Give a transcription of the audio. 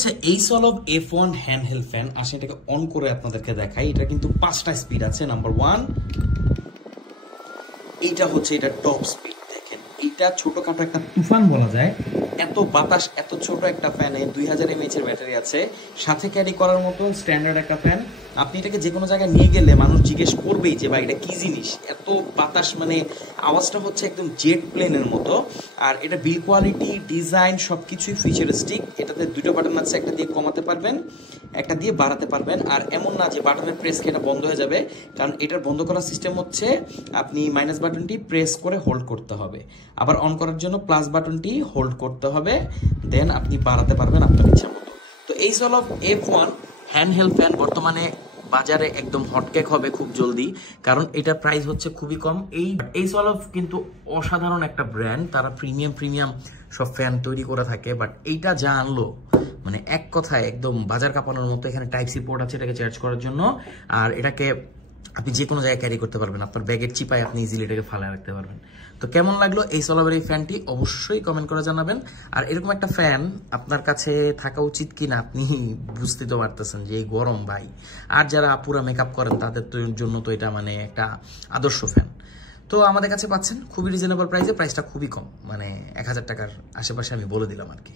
আচ্ছা, এইসলভ F1 handheld fan আসলে এটাকে অন করে আপনাদেরকে দেখাই। এটা কিন্তু 5টা স্পিড আছে। নাম্বার 1, এইটা হচ্ছে এটা টপ স্পিড। দেখেন এইটা ছোটখাটো একটা তুফান বলা যায়। এত বাতাস, এত ছোট একটা ফ্যানে 2000 mAh এর ব্যাটারি আছে, সাথে ক্যারি করার মতো স্ট্যান্ডার্ড একটা ফ্যান। আপনি এটাকে যে কোনো জায়গায় নিয়ে গেলে মানুষ জিজ্ঞেস করবেই যে ভাই এটা কি জিনিস, এত বাতাস, মানে আওয়াজটা হচ্ছে একদম জেট প্লেনের মতো। আর এটা বিল কোয়ালিটি, ডিজাইন সবকিছুই ফিচারিস্টিক। এটাতে দুটো বাটন আছে, একটা দিয়ে কমাতে পারবেন, একটা দিয়ে বাড়াতে পারবেন। আর এমন না যে বাটনের প্রেস খেয়ে এটা বন্ধ হয়ে যাবে, কারণ এটার বন্ধ করার সিস্টেম হচ্ছে আপনি মাইনাস বাটনটি প্রেস করে হোল্ড করতে হবে, আবার অন করার জন্য প্লাস বাটনটি হোল্ড করতে হবে, দেন আপনি বাড়াতে পারবেন আপনার ইচ্ছা মতো। তো এইসলভ F1 হ্যান্ডহেল্ড ফ্যান বর্তমানে বাজারে একদম হটকেক হবে খুব জলদি, কারণ এটার প্রাইস হচ্ছে খুবই কম। এইসলভ কিন্তু অসাধারণ একটা ব্র্যান্ড, তারা প্রিমিয়াম সব ফ্যান তৈরি করে থাকে। বাট এইটা যা আনলো, মানে এক কথায় একদম বাজার কাঁপানোর মতো। এখানে টাইপ সি পোর্ট আছে এটাকে চার্জ করার জন্য, আর এটাকে আপনি যে কোনো জায়গায় ক্যারি করতে পারবেন, আপনার ব্যাগের চিপায় আপনি ইজিলি এটাকে ফালায় রাখতে পারবেন। তো কেমন লাগলো এইসলভের এই ফ্যানটি অবশ্যই কমেন্ট করে জানাবেন। আর এরকম একটা ফ্যান আপনার কাছে থাকা উচিত কিনা আপনি বুঝতে তো পারতেছেন যে এই গরম ভাই। আর যারা পুরা মেকআপ করেন তাদের জন্য তো এটা মানে একটা আদর্শ ফ্যান। তো আমাদের কাছে পাচ্ছেন খুবই রিজনেবল প্রাইসে, প্রাইসটা খুবই কম, মানে 1000 টাকার আশেপাশে আমি বলে দিলাম আর কি।